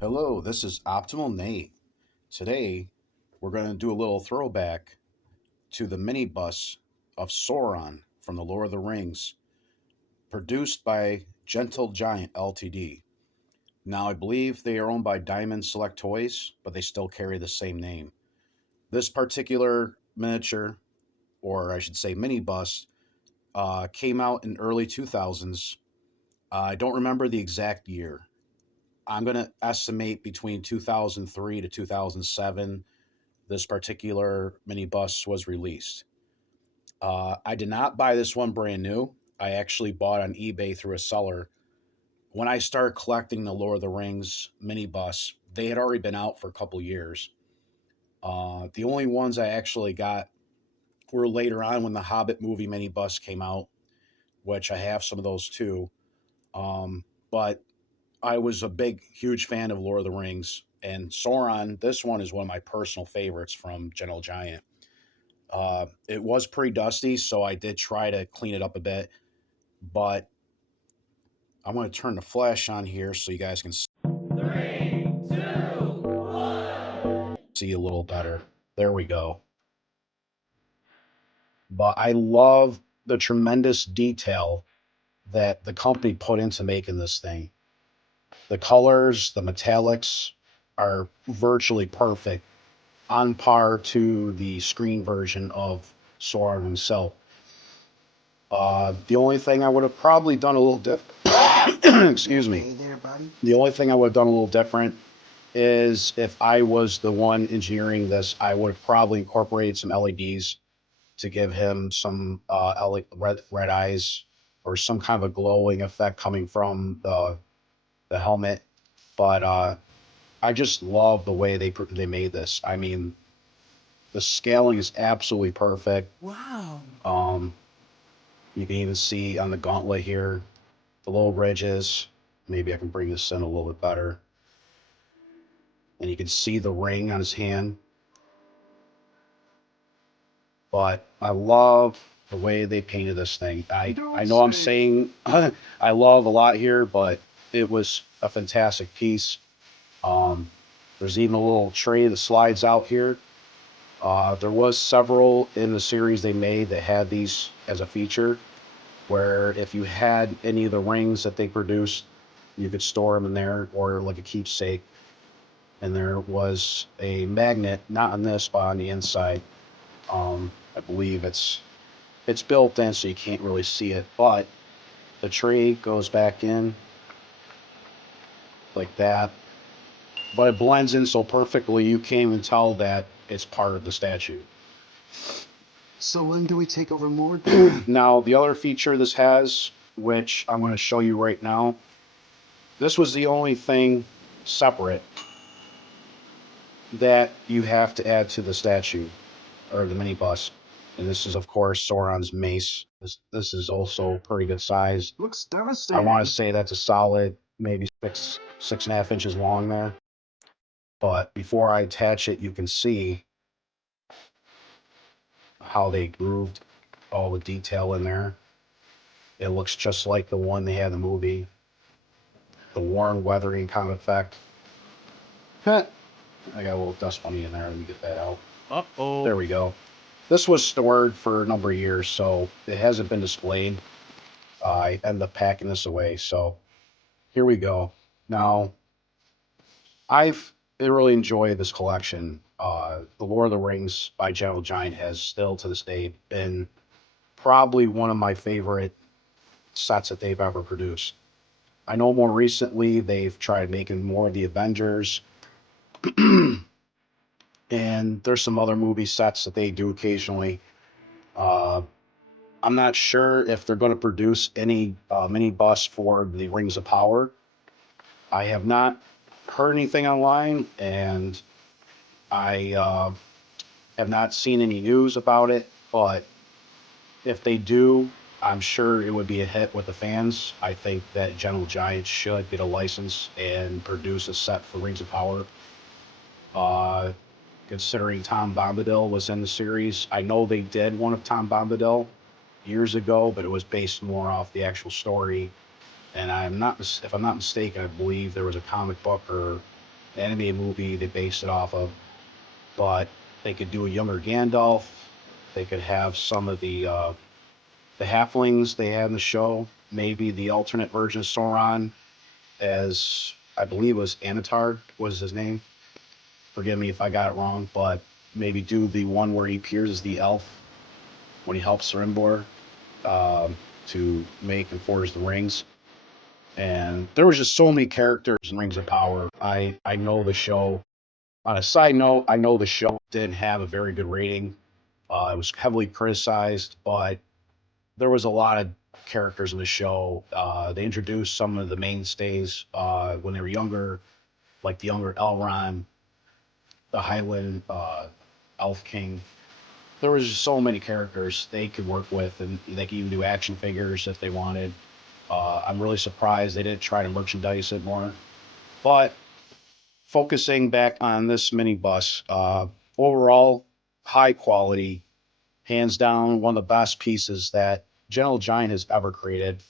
Hello, this is Optimal Nate. Today, we're going to do a little throwback to the mini bus of Sauron from the Lord of the Rings, produced by Gentle Giant LTD. Now, I believe they are owned by Diamond Select Toys, but they still carry the same name. This particular miniature, or I should say mini bus, came out in early 2000s. I don't remember the exact year. I'm going to estimate between 2003 to 2007 this particular mini bus was released. I did not buy this one brand new. I actually bought on eBay through a seller. When I started collecting the Lord of the Rings mini bus, they had already been out for a couple years. The only ones I actually got were later on when the Hobbit movie mini bus came out, which I have some of those too. But I was a huge fan of Lord of the Rings, and Sauron. This one is one of my personal favorites from Gentle Giant. It was pretty dusty, so I did try to clean it up a bit, but I'm going to turn the flash on here so you guys can see a little better. There we go. But I love the tremendous detail that the company put into making this thing. The colors, the metallics are virtually perfect, on par to the screen version of Sauron himself. The only thing I would have probably done a little different, excuse me. Hey there, buddy. The only thing I would have done a little different is if I was the one engineering this, I would have probably incorporated some LEDs to give him some red eyes or some kind of a glowing effect coming from the helmet. But I just love the way they made this. I mean, the scaling is absolutely perfect. Wow. Um, you can even see on the gauntlet here the little ridges. Maybe I can bring this in a little bit better. And you can see the ring on his hand. But I love the way they painted this thing. I know I'm saying I love a lot here, but it was a fantastic piece. Um, there's even a little tray that slides out here. There was several in the series they made that had these as a feature, where if you had any of the rings that they produced, you could store them in there or like a keepsake. And there was a magnet, not on this, but on the inside. I believe it's built in so you can't really see it, but the tree goes back in like that. But it blends in so perfectly you can't even tell that it's part of the statue. So when do we take over more? Now, the other feature this has, which I'm going to show you right now, this was the only thing separate that you have to add to the statue or the mini bus. And this is, of course, Sauron's mace. This is also pretty good size. Looks I devastating. want to say that's a solid maybe 6.5 inches long there. But before I attach it, you can see how they grooved all the detail in there. It looks just like the one they had in the movie. The worn weathering kind of effect. I got a little dust bunny in there. Let me get that out. Uh-oh. There we go. This was stored for a number of years, so it hasn't been displayed. I ended up packing this away, so here we go. Now, I've really enjoyed this collection. The Lord of the Rings by Gentle Giant has still to this day been probably one of my favorite sets that they've ever produced. I know more recently they've tried making more of the Avengers, and there's some other movie sets that they do occasionally. Uh, I'm not sure if they're going to produce any mini bus for the Rings of Power. I have not heard anything online, and I have not seen any news about it, but if they do, I'm sure it would be a hit with the fans. I think that Gentle Giant should get a license and produce a set for Rings of Power. Uh, Considering Tom Bombadil was in the series, I know they did one of Tom Bombadil years ago, but it was based more off the actual story. And if I'm not mistaken, I believe there was a comic book or animated movie they based it off of. But they could do a younger Gandalf. They could have some of the halflings they had in the show. Maybe the alternate version of Sauron, as I believe was Anatard was his name. Forgive me if I got it wrong, but maybe do the one where he appears as the elf when he helps Celebrimbor to make and forge the rings. And there was just so many characters in Rings of Power. I know the show. On a side note, I know the show didn't have a very good rating. It was heavily criticized, but there was a lot of characters in the show. They introduced some of the mainstays when they were younger, like the younger Elrond, the Highland Elf King. There was just so many characters they could work with, and they could even do action figures if they wanted. I'm really surprised they didn't try to merchandise it more. But focusing back on this mini bus, overall, high quality, hands down, one of the best pieces that Gentle Giant has ever created.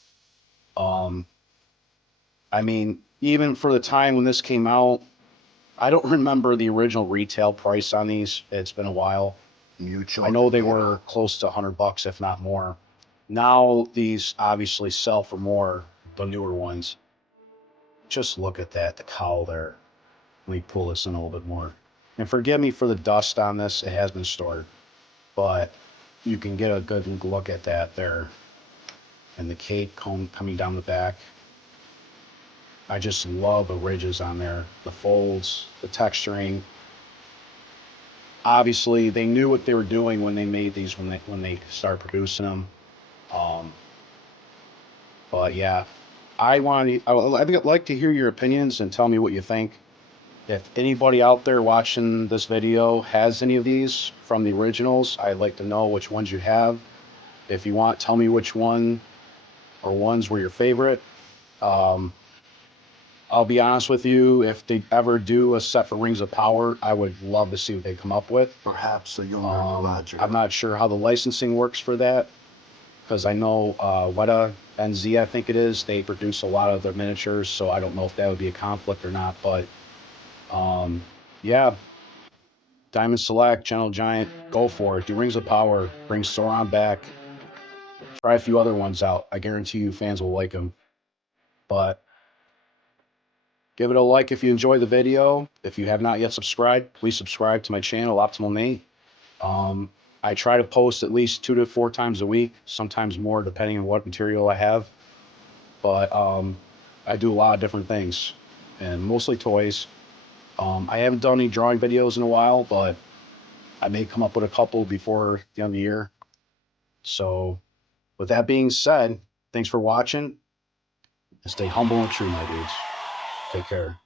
Um, I mean, even for the time when this came out, I don't remember the original retail price on these. It's been a while. I know they were close to $100, if not more. Now these obviously sell for more, the newer ones. Just look at that, the cowl there. Let me pull this in a little bit more. And forgive me for the dust on this, it has been stored. But you can get a good look at that there. And the cape coming down the back. I just love the ridges on there, the folds, the texturing. Obviously, they knew what they were doing when they made these, when they started producing them. Um, but yeah, I think I'd like to hear your opinions and tell me what you think. If anybody out there watching this video has any of these from the originals, I'd like to know which ones you have. If you want, tell me which one or ones were your favorite. Um, I'll be honest with you, if they ever do a set for Rings of Power, I would love to see what they come up with. Perhaps a younger Galadriel. I'm not sure how the licensing works for that, because I know Weta NZ, I think it is, they produce a lot of their miniatures, so I don't know if that would be a conflict or not, but yeah, Diamond Select, Gentle Giant, go for it. Do Rings of Power, bring Sauron back, try a few other ones out. I guarantee you fans will like them, but give it a like if you enjoy the video. If you have not yet subscribed, please subscribe to my channel, Optimal Nate. I try to post at least 2 to 4 times a week, sometimes more depending on what material I have. But I do a lot of different things, and mostly toys. I haven't done any drawing videos in a while, but I may come up with a couple before the end of the year. So with that being said, thanks for watching, and stay humble and true, my dudes. Take care.